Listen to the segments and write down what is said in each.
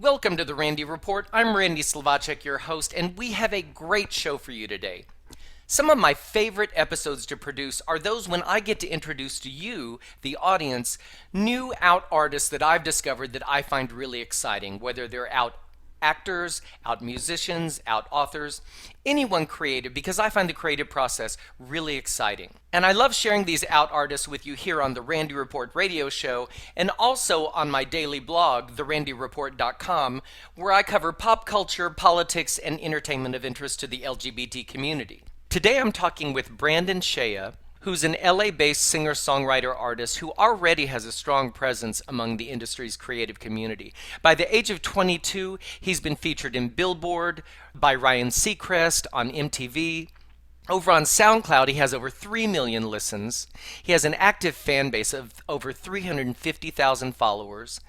Welcome to the Randy Report. I'm Randy Slovacek, your host, and we have a great show for you today. Some of my favorite episodes to produce are those when I get to introduce to you, the audience, new out artists that I've discovered that I find really exciting, whether they're out actors, out musicians, out authors, anyone creative, because I find the creative process really exciting. And I love sharing these out artists with you here on the Randy Report radio show and also on my daily blog, therandyreport.com, where I cover pop culture, politics, and entertainment of interest to the LGBT community. Today I'm talking with Brandon SHAY-AH, who's an LA-based singer-songwriter artist who already has a strong presence among the industry's creative community. By the age of 22, he's been featured in Billboard, by Ryan Seacrest on MTV. Over on SoundCloud, he has over 3 million listens. He has an active fan base of over 350,000 followers.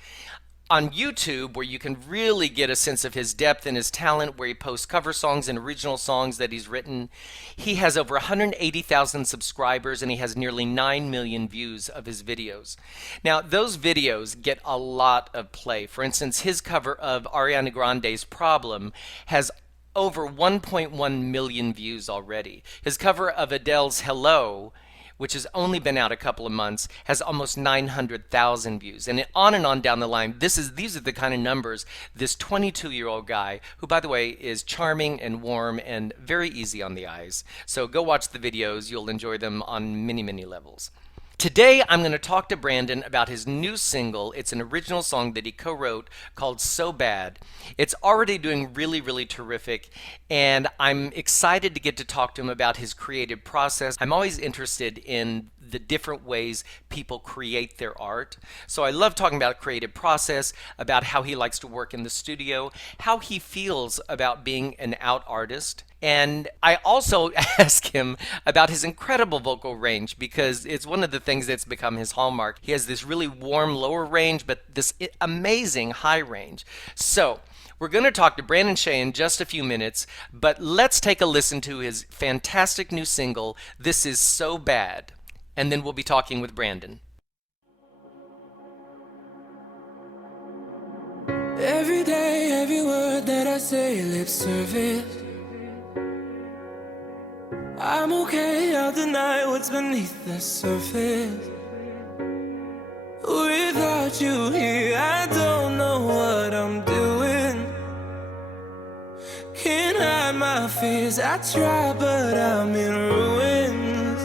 On YouTube, where you can really get a sense of his depth and his talent, where he posts cover songs and original songs that he's written, he has over 180,000 subscribers and he has nearly 9 million views of his videos. Now, those videos get a lot of play. For instance, his cover of Ariana Grande's Problem has over 1.1 million views already. His cover of Adele's Hello, which has only been out a couple of months, has almost 900,000 views. And on down the line, these are the kind of numbers this 22-year-old guy, who, by the way, is charming and warm and very easy on the eyes. So go watch the videos. You'll enjoy them on many, many levels. Today, I'm going to talk to Brandon about his new single. It's an original song that he co-wrote called So Bad. It's already doing really, really terrific, and I'm excited to get to talk to him about his creative process. I'm always interested in the different ways people create their art. So I love talking about creative process, about how he likes to work in the studio, how he feels about being an out artist. And I also ask him about his incredible vocal range, because it's one of the things that's become his hallmark. He has this really warm lower range, but this amazing high range. So we're going to talk to Brandon SHAY in just a few minutes, but let's take a listen to his fantastic new single, This Is So Bad, and then we'll be talking with Brandon. Every day, every word that I say, lip service. I'm okay, I'll deny what's beneath the surface. Without you here, I don't know what I'm doing. Can't hide my fears, I try but I'm in ruins.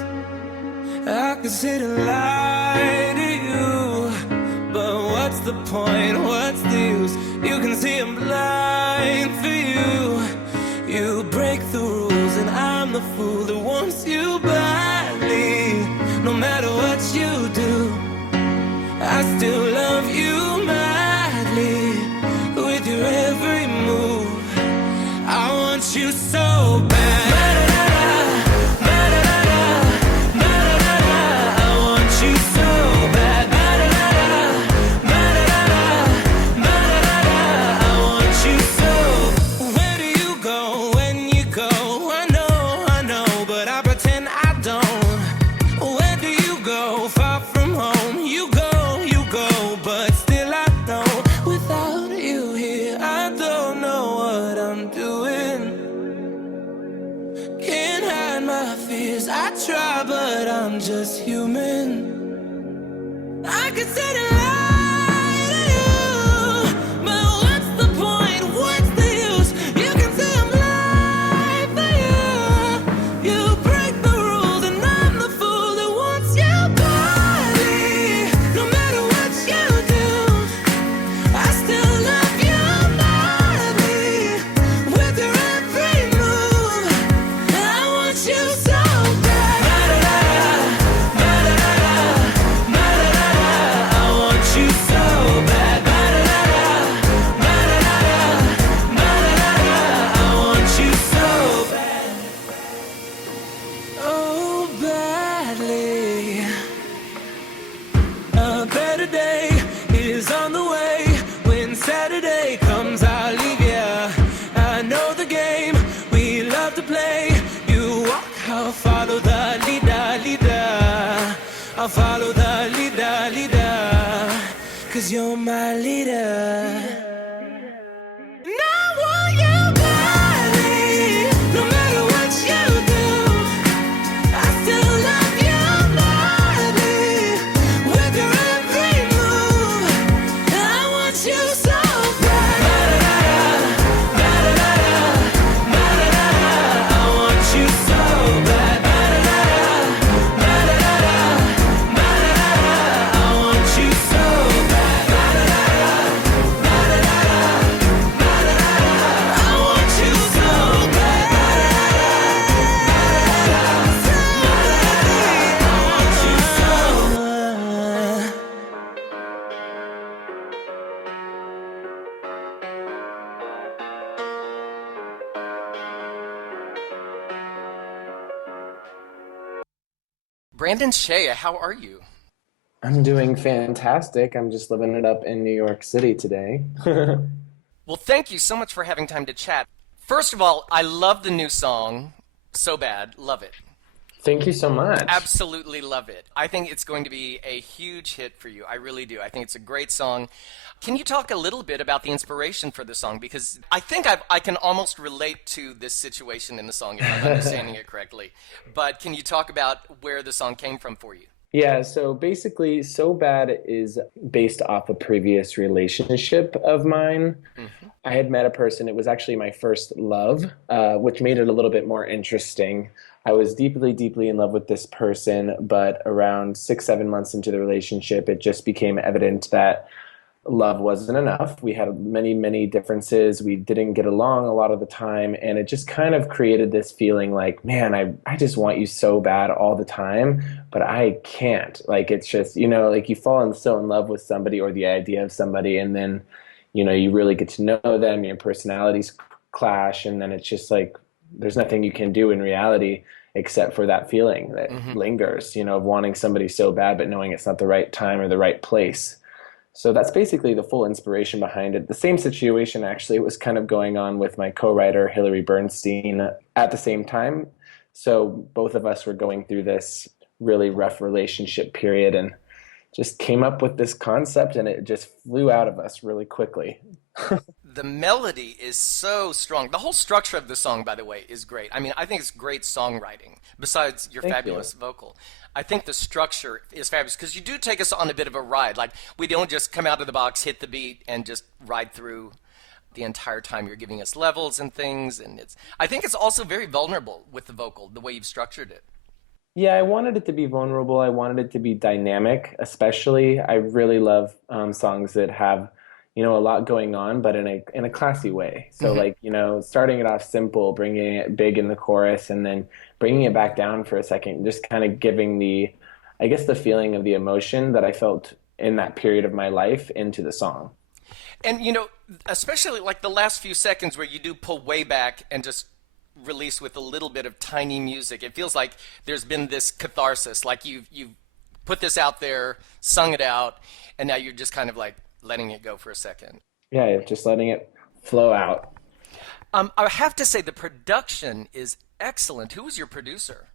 I could sit and lie to you, but what's the point, what's the use? You can see I'm blind for you. You break the rules and I'm the fool that wants you badly. No matter what you do, I still love you madly. With your every move, I want you so bad. I want you so bad. I want you so. Where do you go when you go? I know, but I pretend I don't. Where do you go? Far from home. You go, but still I don't. Without you here, I don't know what I'm doing. Can't hide my fears, I try, but I'm just human. I could sit and lie to you, but what's the point, what's the use? You can say I'm lying for you. You break the rules and I'm the fool that wants you badly. No matter what you do, I still love you madly. With your every move, I want you so bad. I want you so bad. I want you so bad. Oh, badly. A better day is on the way. When Saturday comes, I'll leave ya. I know the game we love to play. You walk, I'll follow the leader. I'll follow the leader. 'Cause you're my leader. Brandon Skeie, how are you? I'm doing fantastic. I'm just living it up in New York City today. Well, thank you so much for having time to chat. First of all, I love the new song. So bad. Love it. Thank you so much. Absolutely love it. I think it's going to be a huge hit for you. I really do. I think it's a great song. Can you talk a little bit about the inspiration for the song? Because I think I can almost relate to this situation in the song if I'm understanding it correctly. But can you talk about where the song came from for you? Yeah, so basically, So Bad is based off a previous relationship of mine. Hmm. I had met a person, it was actually my first love, which made it a little bit more interesting. I was deeply, deeply in love with this person, but around 6, 7 months into the relationship, it just became evident that love wasn't enough. We had many, many differences. We didn't get along a lot of the time. And it just kind of created this feeling like, man, I just want you so bad all the time, but I can't. Like, it's just, like you fall so in love with somebody or the idea of somebody, and then, you really get to know them, your personalities clash, and then it's just like, there's nothing you can do in reality except for that feeling that lingers, of wanting somebody so bad, but knowing it's not the right time or the right place. So that's basically the full inspiration behind it. The same situation actually was kind of going on with my co-writer, Hillary Bernstein, at the same time. So both of us were going through this really rough relationship period and just came up with this concept, and it just flew out of us really quickly. The melody is so strong. The whole structure of the song, by the way, is great. I mean, I think it's great songwriting, besides your Thank you. fabulous vocal. I think the structure is fabulous because you do take us on a bit of a ride. Like, we don't just come out of the box, hit the beat, and just ride through the entire time. You're giving us levels and things, and I think it's also very vulnerable with the vocal, the way you've structured it. Yeah, I wanted it to be vulnerable. I wanted it to be dynamic, especially. I really love songs that have, a lot going on, but in a classy way. So Hmm. like, starting it off simple, bringing it big in the chorus, and then bringing it back down for a second, just kind of giving I guess, the feeling of the emotion that I felt in that period of my life into the song. And especially like the last few seconds where you do pull way back and just release with a little bit of tiny music. It feels like there's been this catharsis, like you've put this out there, sung it out, and now you're just kind of like letting it go for a second. Yeah, just letting it flow out. I have to say the production is excellent. Who was your producer?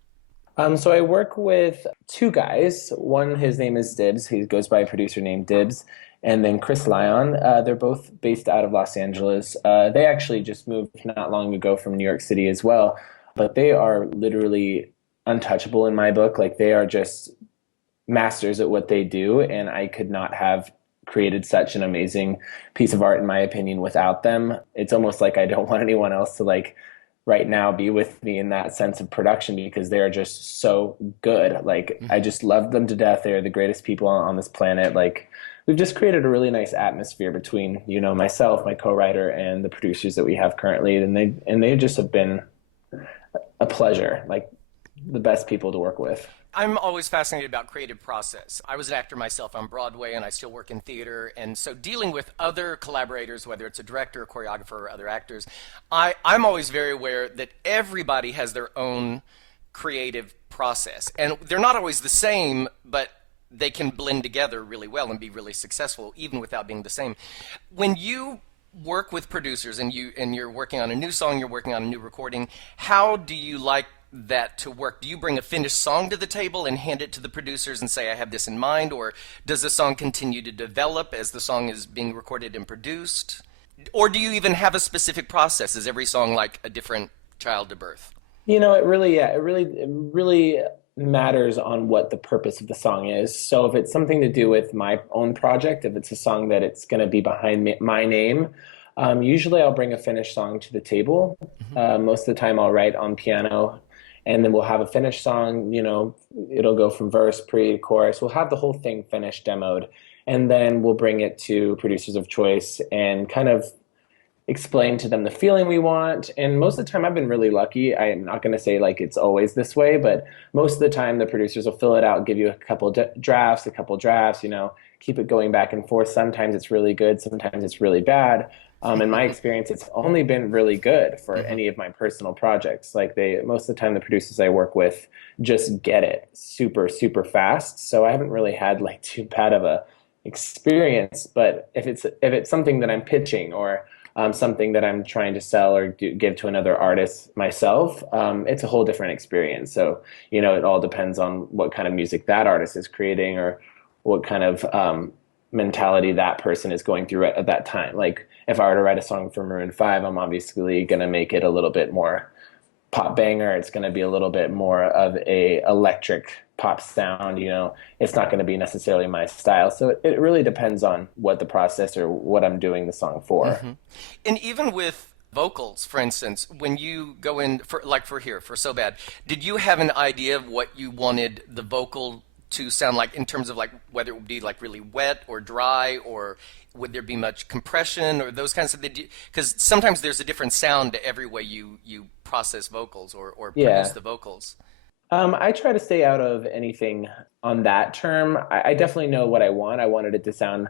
So I work with two guys. One, his name is Dibs. He goes by a producer named Dibs. And then Chris Lyon. They're both based out of Los Angeles. They actually just moved not long ago from New York City as well. But they are literally untouchable in my book. Like, they are just masters at what they do. And I could not have created such an amazing piece of art, in my opinion, without them. It's almost like I don't want anyone else to, like, right now be with me in that sense of production, because they're just so good. Like, I just love them to death. They're the greatest people on this planet. Like, we've just created a really nice atmosphere between, myself, my co-writer, and the producers that we have currently. And they just have been a pleasure, like the best people to work with. I'm always fascinated about creative process. I was an actor myself on Broadway, and I still work in theater. And so dealing with other collaborators, whether it's a director, a choreographer, or other actors, I'm always very aware that everybody has their own creative process. And they're not always the same, but they can blend together really well and be really successful, even without being the same. When you work with producers and you're working on a new song, you're working on a new recording, how do you like that to work? Do you bring a finished song to the table and hand it to the producers and say, I have this in mind? Or does the song continue to develop as the song is being recorded and produced? Or do you even have a specific process? Is every song like a different child to birth? It really matters on what the purpose of the song is. So if it's something to do with my own project, if it's a song that it's going to be behind my name, usually I'll bring a finished song to the table. Most of the time I'll write on piano, and then we'll have a finished song. It'll go from verse, pre, chorus. We'll have the whole thing finished, demoed, and then we'll bring it to producers of choice and kind of explain to them the feeling we want. And most of the time I've been really lucky. I'm not going to say like it's always this way, but most of the time the producers will fill it out, give you a couple drafts, keep it going back and forth. Sometimes it's really good, sometimes it's really bad. In my experience, it's only been really good for any of my personal projects. Like most of the time, the producers I work with just get it super, super fast. So I haven't really had like too bad of a experience. But if it's something that I'm pitching or something that I'm trying to sell or give to another artist myself, it's a whole different experience. So, it all depends on what kind of music that artist is creating or what kind of mentality that person is going through at that time. Like if I were to write a song for Maroon 5, I'm obviously going to make it a little bit more pop banger. It's going to be a little bit more of a electric pop sound. It's not going to be necessarily my style. So it really depends on what the process or what I'm doing the song for. And even with vocals, for instance, when you go in for So Bad, did you have an idea of what you wanted the vocal to sound like in terms of like whether it would be like really wet or dry, or would there be much compression or those kinds of things? Because sometimes there's a different sound to every way you process vocals or Yeah. produce the vocals. I try to stay out of anything on that term. I definitely know what I want. I wanted it to sound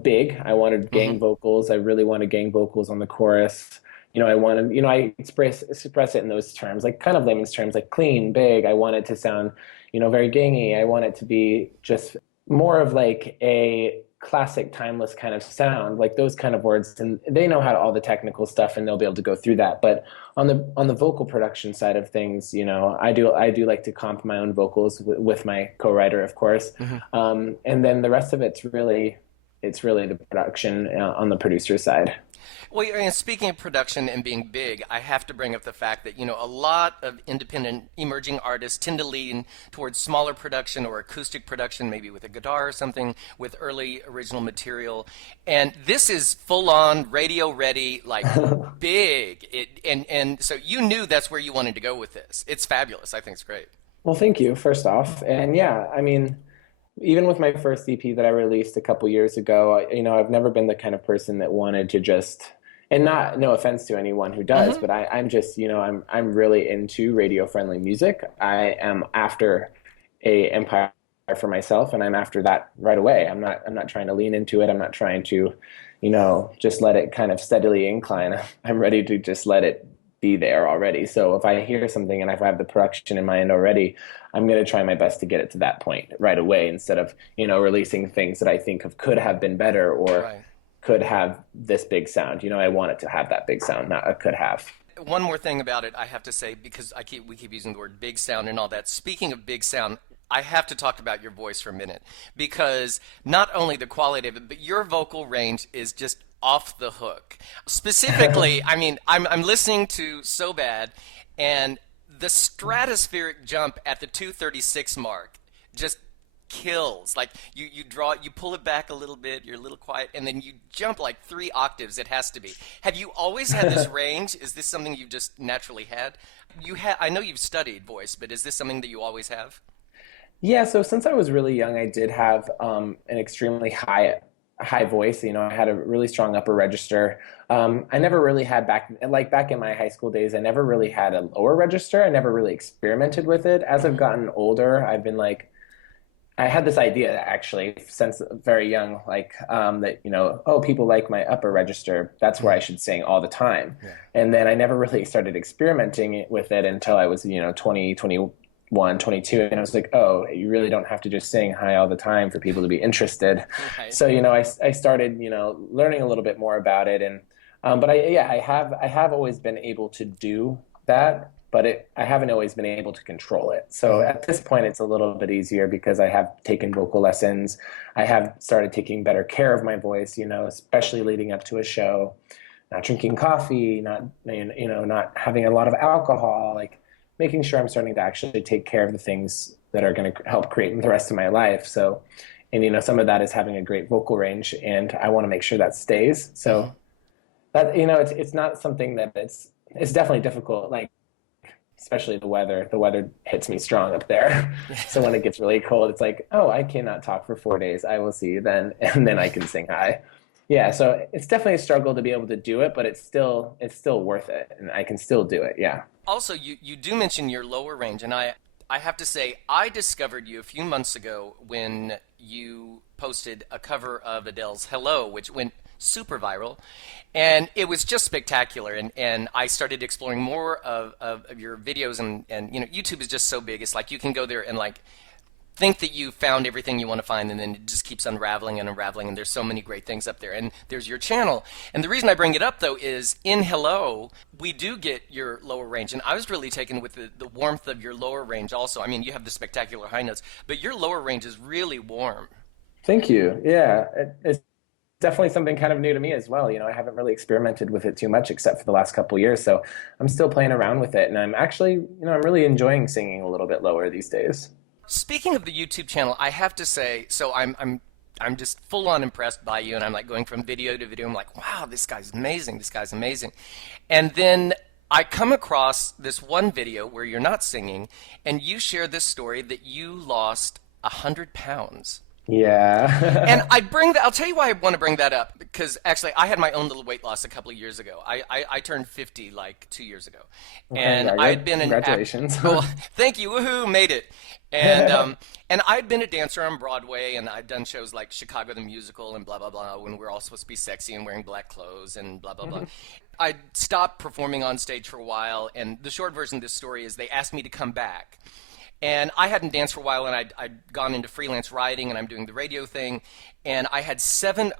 big. I wanted gang vocals. I really wanted gang vocals on the chorus. I wanted, I express it in those terms, like kind of layman's terms, like clean, big. I want it to sound, very gangy. I want it to be just more of like a classic, timeless kind of sound, like those kind of words. And they know how to all the technical stuff, and they'll be able to go through that. But on the vocal production side of things, I do like to comp my own vocals with my co-writer, of course. And then the rest of it's really the production on the producer side. Well, and speaking of production and being big, I have to bring up the fact that, a lot of independent emerging artists tend to lean towards smaller production or acoustic production, maybe with a guitar or something, with early original material. And this is full on radio ready, like big. And so you knew that's where you wanted to go with this. It's fabulous. I think it's great. Well, thank you, first off. And yeah, I mean, even with my first EP that I released a couple years ago, I've never been the kind of person that wanted to just, and no offense to anyone who does, but I'm just, I'm really into radio friendly music. I am after a empire for myself, and I'm after that right away. I'm not trying to lean into it. I'm not trying to, just let it kind of steadily incline. I'm ready to just let it be there already. So if I hear something and if I have the production in mind already, I'm going to try my best to get it to that point right away, instead of, releasing things that I think could have been better or could have this big sound. I want it to have that big sound, not a could have. One more thing about it I have to say, because we keep using the word big sound and all that. Speaking of big sound, I have to talk about your voice for a minute, because not only the quality of it, but your vocal range is just off the hook. Specifically, I mean, I'm listening to So Bad, and the stratospheric jump at the 236 mark just kills. Like you pull it back a little bit, you're a little quiet, and then you jump like 3 octaves. It has to be. Have you always had this range? Is this something you've just naturally had? I know you've studied voice, but is this something that you always have? Yeah, so since I was really young, I did have an extremely high voice. I had a really strong upper register. I never really had back in my high school days, I never really had a lower register. I never really experimented with it. As I've gotten older, I've been like, I had this idea actually since very young, like that, people like my upper register. That's where I should sing all the time. Yeah. And then I never really started experimenting with it until I was, 20, 21, 22. And I was like, oh, you really don't have to just sing high all the time for people to be interested. Right. So, I started, learning a little bit more about it. And, but I have always been able to do that, but I haven't always been able to control it. So at this point, it's a little bit easier because I have taken vocal lessons. I have started taking better care of my voice, especially leading up to a show, not drinking coffee, not having a lot of alcohol, like making sure I'm starting to actually take care of the things that are going to help create the rest of my life. So, and, some of that is having a great vocal range, and I want to make sure that stays. So that, it's not something that it's definitely difficult. Like, especially the weather hits me strong up there. So when it gets really cold, it's like, oh, I cannot talk for 4 days. I will see you then. And then I can sing high. Yeah. So it's definitely a struggle to be able to do it, but it's still worth it. And I can still do it. Yeah. Also, you do mention your lower range, and I have to say, I discovered you a few months ago when you posted a cover of Adele's Hello, which when super viral. And it was just spectacular. And I started exploring more of your videos. And, you know, YouTube is just so big. It's like you can go there and like think that you found everything you want to find, and then it just keeps unraveling and unraveling, and there's so many great things up there. And there's your channel. And the reason I bring it up, though, is in Hello, we do get your lower range. And I was really taken with the warmth of your lower range also. I mean, you have the spectacular high notes, but your lower range is really warm. Thank you. Yeah, it's definitely something kind of new to me as well. You know, I haven't really experimented with it too much except for the last couple years, so I'm still playing around with it, and I'm actually, you know, I'm really enjoying singing a little bit lower these days. Speaking of the YouTube channel, I have to say, so I'm just full on impressed by you, and I'm like going from video to video. I'm like, wow, this guy's amazing. This guy's amazing. And then I come across this one video where you're not singing, and you share this story that you lost 100 pounds. Yeah. And I'll tell you why I want to bring that up, because actually I had my own little weight loss a couple of years ago. I turned 50 like 2 years ago. And I had been congratulations. Well, thank you, woohoo, made it. And I'd been a dancer on Broadway, and I'd done shows like Chicago the Musical and blah, blah, blah, when we're all supposed to be sexy and wearing black clothes and blah, blah, blah. I stopped performing on stage for a while, and the short version of this story is they asked me to come back. And I hadn't danced for a while, and I'd gone into freelance writing, and I'm doing the radio thing. And I had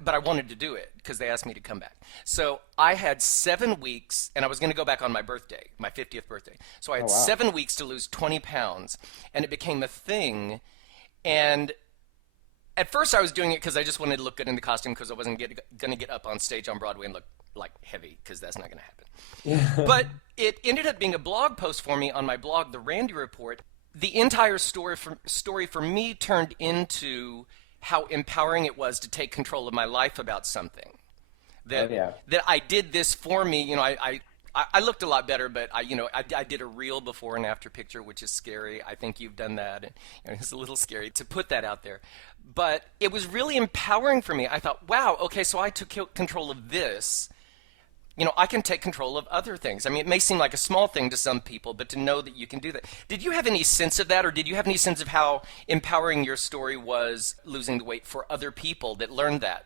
but I wanted to do it because they asked me to come back. So I had 7 weeks, and I was going to go back on my birthday, my 50th birthday. So I had 7 weeks to lose 20 pounds, and it became a thing. And at first I was doing it because I just wanted to look good in the costume, because I wasn't going to get up on stage on Broadway and look like heavy, because that's not going to happen. But it ended up being a blog post for me on my blog, The Randy Report. The entire story for me turned into how empowering it was to take control of my life about something. That I did this for me. You know, I looked a lot better, but I did a real before and after picture, which is scary. I think you've done that. And, you know, it's a little scary to put that out there. But it was really empowering for me. I thought, wow, okay, so I took control of this. You know, I can take control of other things. I mean, it may seem like a small thing to some people, but to know that you can do that. Did you have any sense of that, or did you have any sense of how empowering your story was, losing the weight, for other people that learned that?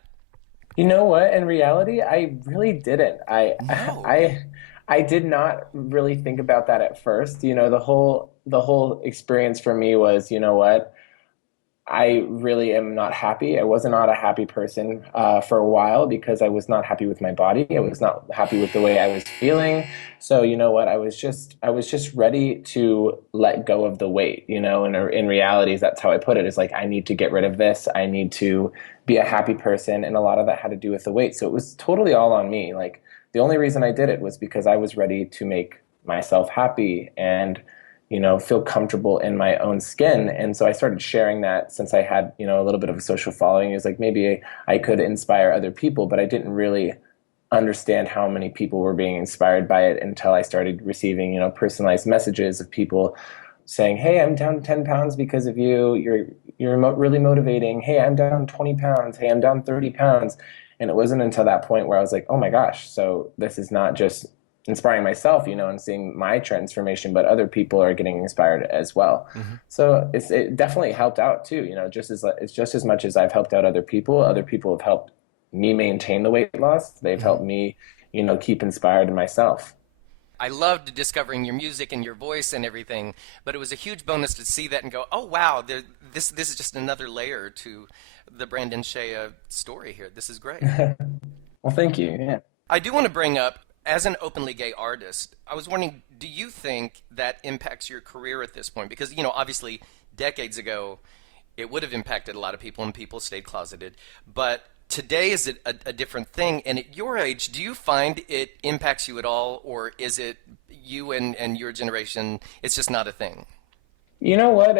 You know what? In reality, I really didn't. No. I did not really think about that at first. You know, the whole experience for me was, you know what? I really am not happy. I was not a happy person for a while, because I was not happy with my body. I was not happy with the way I was feeling. So, you know what? I was just ready to let go of the weight, you know, and in reality, that's how I put it. It's like, I need to get rid of this. I need to be a happy person. And a lot of that had to do with the weight. So it was totally all on me. Like, the only reason I did it was because I was ready to make myself happy and, you know, feel comfortable in my own skin. And so I started sharing that, since I had, you know, a little bit of a social following. It was like, maybe I could inspire other people, but I didn't really understand how many people were being inspired by it until I started receiving, you know, personalized messages of people saying, hey, I'm down 10 pounds because of you. You're really motivating. Hey, I'm down 20 pounds. Hey, I'm down 30 pounds. And it wasn't until that point where I was like, oh my gosh, so this is not just inspiring myself, you know, and seeing my transformation, but other people are getting inspired as well. So it definitely helped out too, you know, it's just as much as I've helped out other people have helped me maintain the weight loss. They've helped me, you know, keep inspired in myself. I loved discovering your music and your voice and everything, but it was a huge bonus to see that and go, oh wow, this is just another layer to the Brandon Skeie story here. This is great. Well, thank you. Yeah. I do want to bring up, as an openly gay artist, I was wondering, do you think that impacts your career at this point? Because, you know, obviously decades ago, it would have impacted a lot of people and people stayed closeted. But today is a different thing. And at your age, do you find it impacts you at all? Or is it you and your generation, it's just not a thing? You know what?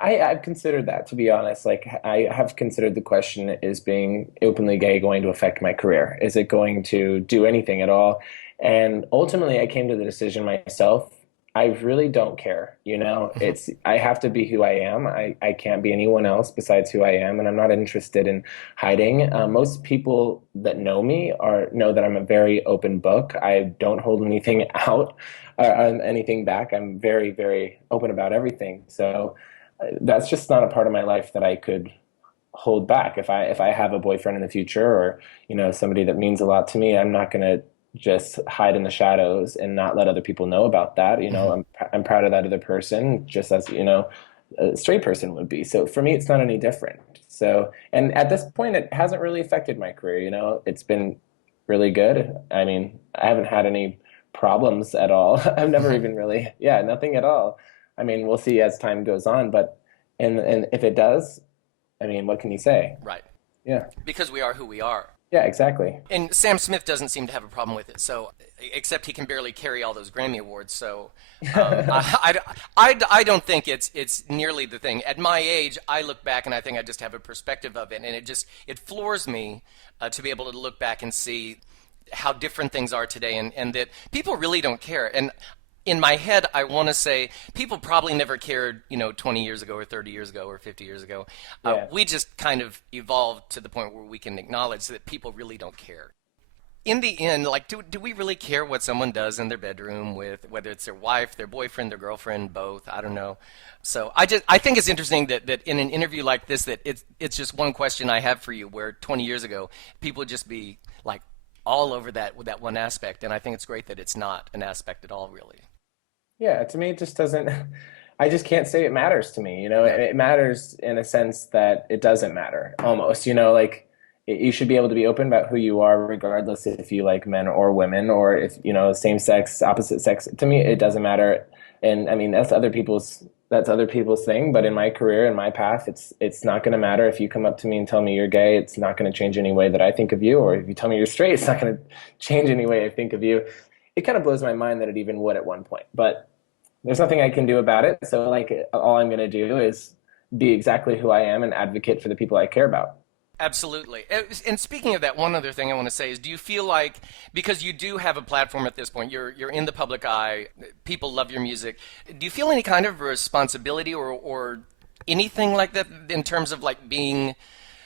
I've considered that, to be honest. Like, I have considered the question, is being openly gay going to affect my career? Is it going to do anything at all? And ultimately, I came to the decision myself. I really don't care. You know, I have to be who I am. I can't be anyone else besides who I am. And I'm not interested in hiding. Most people that know me know that I'm a very open book. I don't hold anything out or anything back. I'm very, very open about everything. So that's just not a part of my life that I could hold back. If I have a boyfriend in the future, or somebody that means a lot to me, I'm not going to just hide in the shadows and not let other people know about that. Mhm. I'm proud of that other person, just as a straight person would be. So for me, it's not any different. So, and at this point, it hasn't really affected my career. It's been really good. I mean, I haven't had any problems at all. I've never even really, yeah, nothing at all. I mean, we'll see as time goes on, but and if it does, I mean, what can you say? Right. Yeah, Because we are who we are. yeah, exactly. And Sam Smith doesn't seem to have a problem with it, so except he can barely carry all those Grammy awards. So I don't think it's nearly the thing. At my age, I look back and I think I just have a perspective of it, and it floors me to be able to look back and see how different things are today, and that people really don't care. And in my head, I want to say people probably never cared, 20 years ago or 30 years ago or 50 years ago. Yeah. We just kind of evolved to the point where we can acknowledge that people really don't care. In the end, like, do we really care what someone does in their bedroom with, whether it's their wife, their boyfriend, their girlfriend, both? I don't know. So I think it's interesting that in an interview like this, that it's just one question I have for you, where 20 years ago people would just be like all over that with that one aspect, and I think it's great that it's not an aspect at all, really. Yeah, to me, it just doesn't, I just can't say it matters to me. Yeah. It matters in a sense that it doesn't matter almost, like you should be able to be open about who you are, regardless if you like men or women, or if, same sex, opposite sex. To me, it doesn't matter. And I mean, that's other people's thing. But in my career, in my path, it's not going to matter if you come up to me and tell me you're gay. It's not going to change any way that I think of you. Or if you tell me you're straight, it's not going to change any way I think of you. It kind of blows my mind that it even would at one point, but there's nothing I can do about it. So like all I'm going to do is be exactly who I am and advocate for the people I care about. Absolutely. And speaking of that, one other thing I want to say is, do you feel like, because you do have a platform at this point, you're in the public eye, people love your music, do you feel any kind of responsibility or anything like that in terms of like being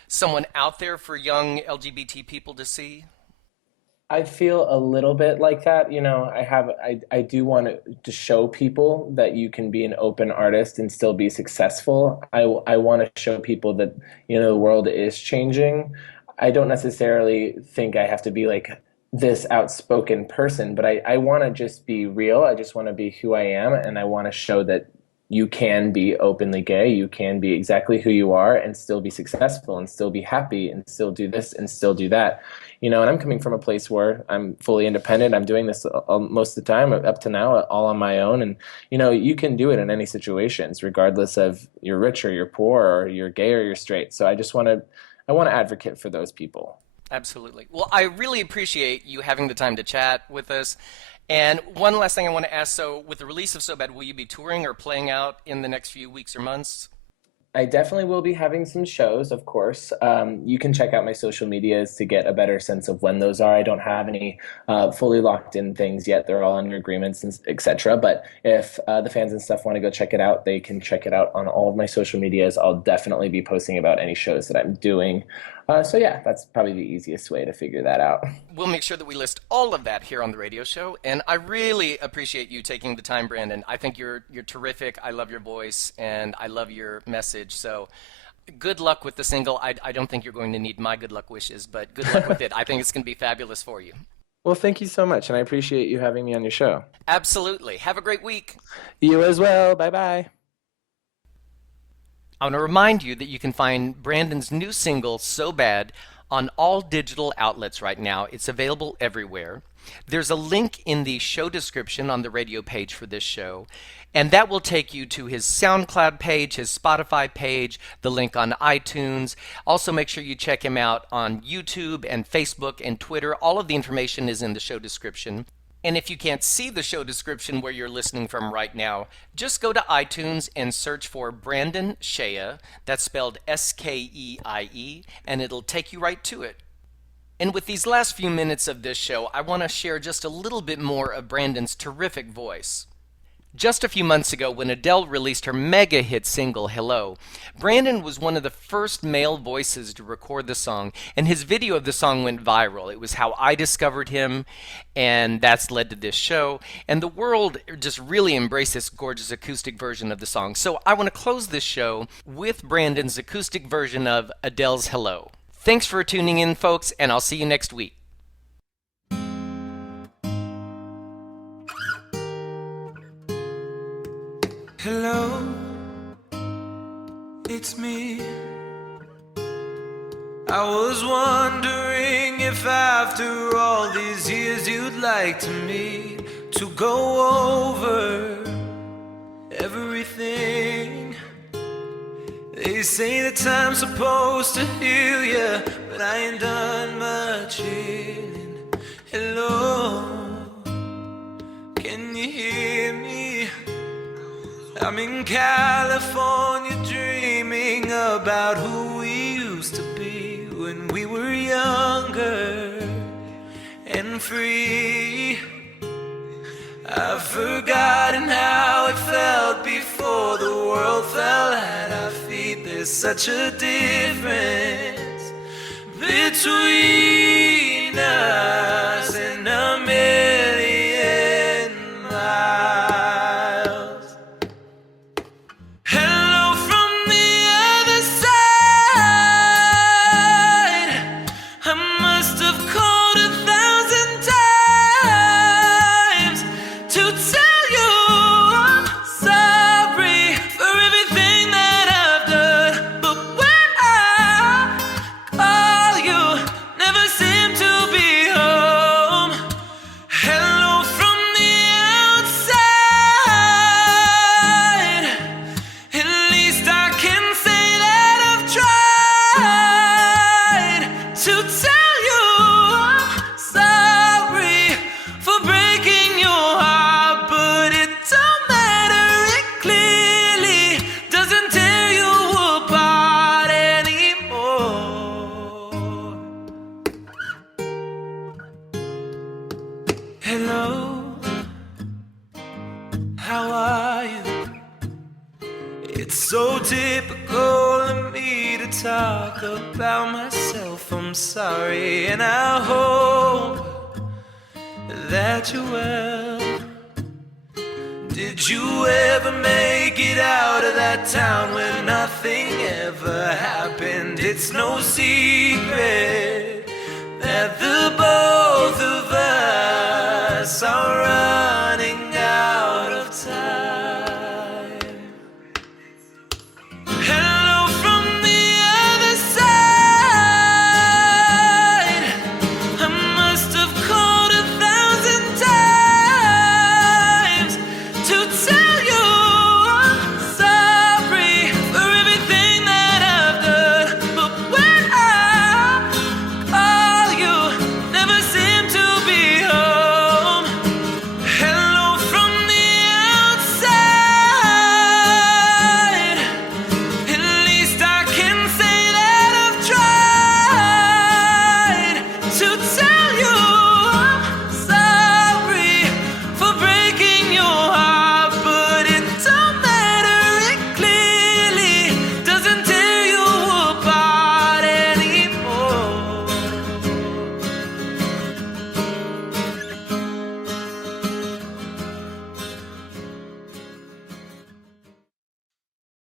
someone out there for young LGBT people to see? I feel a little bit like that. I do want to show people that you can be an open artist and still be successful. I want to show people that, the world is changing. I don't necessarily think I have to be like this outspoken person, but I want to just be real. I just want to be who I am. And I want to show that you can be openly gay. You can be exactly who you are and still be successful and still be happy and still do this and still do that. And I'm coming from a place where I'm fully independent. I'm doing this most of the time up to now, all on my own. And, you can do it in any situations, regardless of you're rich or you're poor or you're gay or you're straight. So I want to advocate for those people. Absolutely. Well, I really appreciate you having the time to chat with us. And one last thing I want to ask, so with the release of So Bad, will you be touring or playing out in the next few weeks or months? I definitely will be having some shows, of course. You can check out my social medias to get a better sense of when those are. I don't have any fully locked in things yet. They're all under agreements, and etc. But if the fans and stuff want to go check it out, they can check it out on all of my social medias. I'll definitely be posting about any shows that I'm doing. So yeah, that's probably the easiest way to figure that out. We'll make sure that we list all of that here on the radio show. And I really appreciate you taking the time, Brandon. I think you're terrific. I love your voice and I love your message. So good luck with the single. I don't think you're going to need my good luck wishes, but good luck with it. I think it's going to be fabulous for you. Well, thank you so much, and I appreciate you having me on your show. Absolutely. Have a great week. You as well. Bye-bye. I want to remind you that you can find Brandon's new single, So Bad, on all digital outlets right now. It's available everywhere. There's a link in the show description on the radio page for this show, and that will take you to his SoundCloud page, his Spotify page, the link on iTunes. Also, make sure you check him out on YouTube and Facebook and Twitter. All of the information is in the show description. And if you can't see the show description where you're listening from right now, just go to iTunes and search for Brandon Skeie. That's spelled Skeie, and it'll take you right to it. And with these last few minutes of this show, I want to share just a little bit more of Brandon's terrific voice. Just a few months ago, when Adele released her mega hit single, Hello, Brandon was one of the first male voices to record the song, and his video of the song went viral. It was how I discovered him, and that's led to this show, and the world just really embraced this gorgeous acoustic version of the song. So I want to close this show with Brandon's acoustic version of Adele's Hello. Thanks for tuning in, folks, and I'll see you next week. Hello, it's me. I was wondering if after all these years you'd like to meet to go over everything. They say that time's supposed to heal ya, but I ain't done much healing. Hello, can you hear me? I'm in California dreaming about who we used to be when we were younger and free. I've forgotten how it felt before the world fell at our feet. There's such a difference between us and a million miles. Hello from the other side. I must have called 1,000 times to tell you I'm sorry for everything that I've done. But when I call, you never seem to be home. Hello from the outside. At least I can say that I've tried to tell you I'm sorry for breaking your heart, but it don't matter. It clearly doesn't tear you apart anymore. Hello, how are you? It's so typical of me to talk about myself. I'm sorry, and I hope that you're well. Did you ever make it out of that town where nothing ever happened? It's no secret that the